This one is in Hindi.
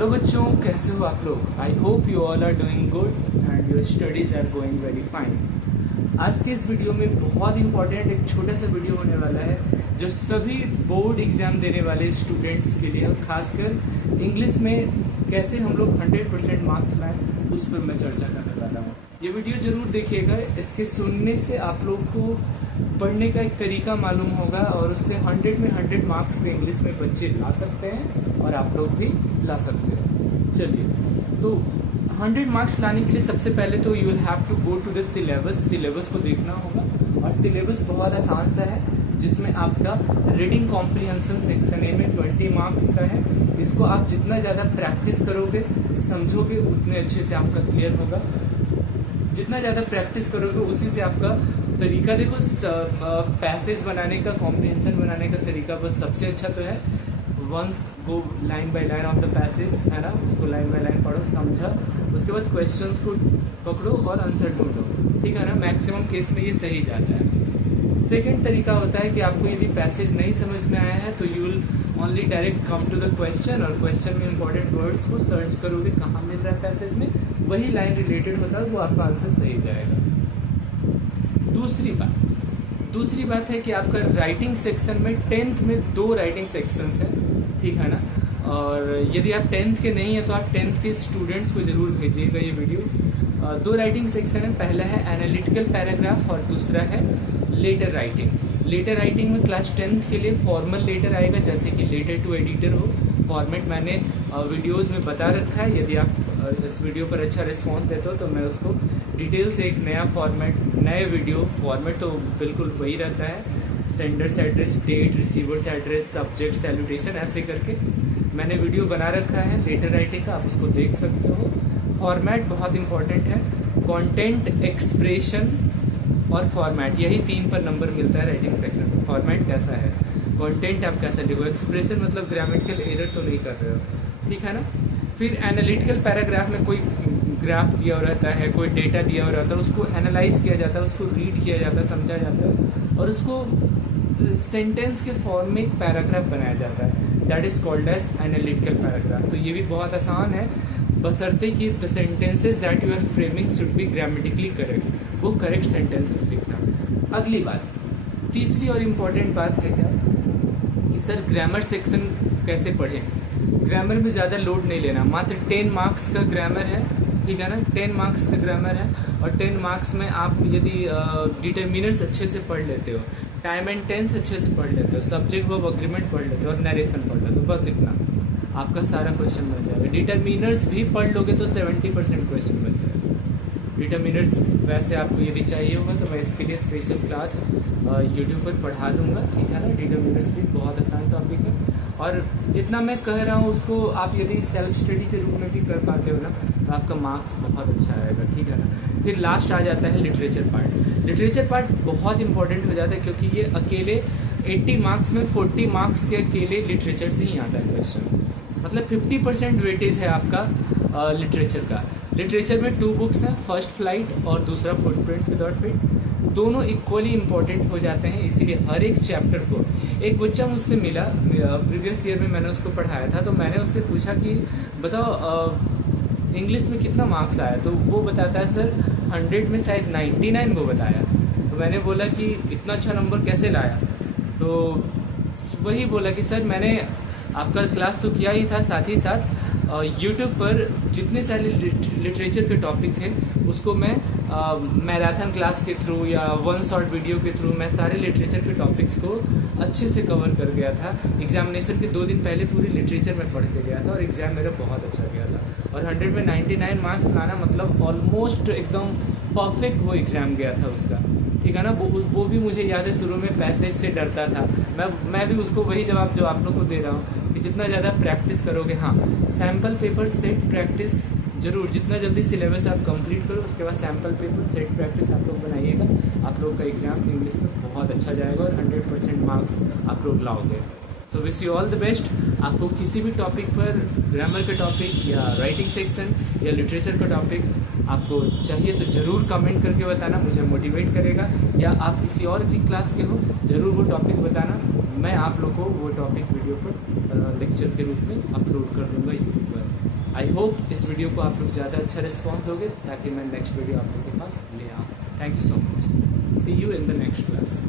हेलो बच्चों, कैसे हो आप लोग। I hope you all are doing good and your studies are going very fine. आज के इस वीडियो में बहुत इंपॉर्टेंट एक छोटा सा वीडियो होने वाला है जो सभी बोर्ड एग्जाम देने वाले स्टूडेंट्स के लिए, और खासकर इंग्लिश में कैसे हम लोग 100% मार्क्स लाएं उस पर मैं चर्चा करने वाला हूँ। ये वीडियो जरूर देखिएगा, इसके सुनने से आप लोग को पढ़ने का एक तरीका मालूम होगा और उससे 100 में 100 मार्क्स भी इंग्लिश में बच्चे ला सकते हैं और आप लोग भी ला सकते हैं। चलिए, तो 100 मार्क्स लाने के लिए सबसे पहले तो you will have to go to the syllabus को देखना होगा। और सिलेबस बहुत आसान सा है, जिसमें आपका रीडिंग कॉम्प्रिहेंशन सेक्शन ए में 20 मार्क्स का है। इसको आप जितना ज़्यादा प्रैक्टिस करोगे, समझोगे, उतने अच्छे से आपका क्लियर होगा। जितना ज़्यादा प्रैक्टिस करोगे उसी से आपका तरीका, देखो पैसेज बनाने का, कॉम्प्रिहेंशन बनाने का तरीका बस सबसे अच्छा तो है once go line by line on the passage, है ना। उसको लाइन बाय लाइन पढ़ो, समझा, उसके बाद क्वेश्चंस को पकड़ो और आंसर ढूंढो, ठीक है ना। मैक्सिमम केस में ये सही जाता है। सेकेंड तरीका होता है कि आपको यदि पैसेज नहीं समझ में आया है तो you will only direct come to the question, और क्वेश्चन में इंपॉर्टेंट वर्ड्स को सर्च करोगे कहाँ मिल रहा है पैसेज में, वही लाइन रिलेटेड होता है, वो आपका आंसर सही जाएगा। दूसरी बात है कि आपका राइटिंग सेक्शन में 10th में 2 राइटिंग सेक्शंस हैं, ठीक है ना। और यदि आप 10th के नहीं है तो आप 10th के स्टूडेंट्स को जरूर भेजिएगा ये वीडियो। 2 राइटिंग सेक्शन है, पहला है एनालिटिकल पैराग्राफ और दूसरा है लेटर राइटिंग। लेटर राइटिंग में क्लास 10th के लिए फॉर्मल लेटर आएगा, जैसे कि लेटर टू एडिटर हो। फॉर्मेट मैंने वीडियोस में बता रखा है, यदि आप इस वीडियो पर अच्छा रिस्पॉन्स देते हो तो मैं उसको डिटेल से एक नया फॉर्मेट, नए वीडियो फॉर्मेट तो बिल्कुल वही रहता है, sender's address, date, receiver's address, subject, salutation, ऐसे करके मैंने वीडियो बना रखा है लेटर राइटिंग का, आप उसको देख सकते हो। फॉर्मेट बहुत इंपॉर्टेंट है, कंटेंट, एक्सप्रेशन और फॉर्मेट, यही 3 पर नंबर मिलता है राइटिंग सेक्शन में। फॉर्मेट कैसा है, कंटेंट आप कैसा लिखो, एक्सप्रेशन मतलब ग्रामेटिकल एरर तो नहीं कर रहे हो, ठीक है ना। फिर एनालिटिकल पैराग्राफ में कोई ग्राफ दिया हुआ रहता है, कोई डेटा दिया हुआ रहता है, उसको एनालाइज किया जाता है, उसको रीड किया जाता है, समझा जाता है और उसको सेंटेंस के फॉर्म में एक पैराग्राफ बनाया जाता है, that is called as analytical paragraph. तो ये भी बहुत आसान है, बशर्ते कि the sentences that you are framing should be grammatically correct, वो करेक्ट सेंटेंसेस लिखना। अगली बात, तीसरी और इम्पॉर्टेंट बात है क्या कि सर ग्रामर सेक्शन कैसे पढ़ें। ग्रामर में ज़्यादा लोड नहीं लेना, मात्र 10 मार्क्स का ग्रामर है, ठीक है ना। 10 मार्क्स का ग्रामर है और 10 मार्क्स में आप यदि डिटर्मिनेंट्स अच्छे से पढ़ लेते हो, टाइम एंड टेंस अच्छे से पढ़ लेते हो, सब्जेक्ट वर्ब एग्रीमेंट पढ़ लेते हो और नरेशन पढ़ लेते हो, बस इतना आपका सारा क्वेश्चन बन जाएगा। डिटर्मिनर्स भी पढ़ लोगे तो 70% क्वेश्चन बन जाएगा। डिटर्मिनर्स वैसे आपको यदि चाहिए होगा तो मैं इसके लिए स्पेशल क्लास यूट्यूब पर पढ़ा दूंगा, ठीक है ना। डिटर्मिनर्स भी बहुत आसान टॉपिक है और जितना मैं कह रहा हूँ उसको आप यदि सेल्फ स्टडी के रूप में भी कर पाते हो ना तो आपका मार्क्स बहुत अच्छा आएगा, ठीक है ना। फिर लास्ट आ जाता है लिटरेचर पार्ट। लिटरेचर पार्ट बहुत इंपॉर्टेंट हो जाता है क्योंकि ये अकेले 80 मार्क्स में 40 मार्क्स के अकेले लिटरेचर से ही आता है क्वेश्चन, मतलब 50% वेटेज है आपका लिटरेचर का। लिटरेचर में 2 बुक्स हैं, फर्स्ट फ्लाइट और दूसरा फुटप्रिंट्स विदाउट फीट, दोनों इक्वली इंपॉर्टेंट हो जाते हैं। इसीलिए हर एक चैप्टर को, एक बच्चा मुझसे मिला प्रीवियस ईयर में, मैंने उसको पढ़ाया था, तो मैंने उससे पूछा कि बताओ इंग्लिश में कितना मार्क्स आया, तो वो बताता है सर 100 में शायद 99 वो बताया। तो मैंने बोला कि इतना अच्छा नंबर कैसे लाया, तो वही बोला कि सर मैंने आपका क्लास तो किया ही था, साथ ही साथ यूट्यूब पर जितने सारे लिटरेचर के टॉपिक थे उसको मैं मैराथन क्लास के थ्रू या 1 शॉर्ट वीडियो के थ्रू मैं सारे लिटरेचर के टॉपिक्स को अच्छे से कवर कर गया था। एग्जामिनेशन के 2 दिन पहले पूरी लिटरेचर में पढ़ के गया था और एग्ज़ाम मेरा बहुत अच्छा गया था। और 100 में 99 मार्क्स लाना मतलब ऑलमोस्ट एकदम परफेक्ट वो एग्ज़ाम गया था उसका, ठीक है ना। वो भी मुझे याद है शुरू में पैसेज से डरता था, मैं भी उसको वही जवाब जो आप लोग को दे रहा हूँ कि जितना ज़्यादा प्रैक्टिस करोगे, हाँ सैम्पल पेपर सेट प्रैक्टिस जरूर, जितना जल्दी सिलेबस आप कंप्लीट करो उसके बाद सैम्पल पेपर सेट प्रैक्टिस आप लोग बनाइएगा, आप लोग का एग्ज़ाम इंग्लिश में बहुत अच्छा जाएगा और 100% मार्क्स आप लोग लाओगे। So wish you all the best. आपको किसी भी टॉपिक पर, ग्रामर का टॉपिक या राइटिंग सेक्शन या लिटरेचर का टॉपिक आपको चाहिए तो ज़रूर कमेंट करके बताना, मुझे मोटिवेट करेगा। या आप किसी और भी क्लास के हो ज़रूर वो टॉपिक बताना, मैं आप लोग को वो टॉपिक वीडियो पर लेक्चर के रूप में अपलोड कर दूँगा यूट्यूब पर। आई होप इस वीडियो को आप लोग ज़्यादा अच्छा रिस्पॉन्स दोगे ताकि मैं नेक्स्ट वीडियो आप लोग के पास ले आऊँ। Thank you so much. See you in the next class.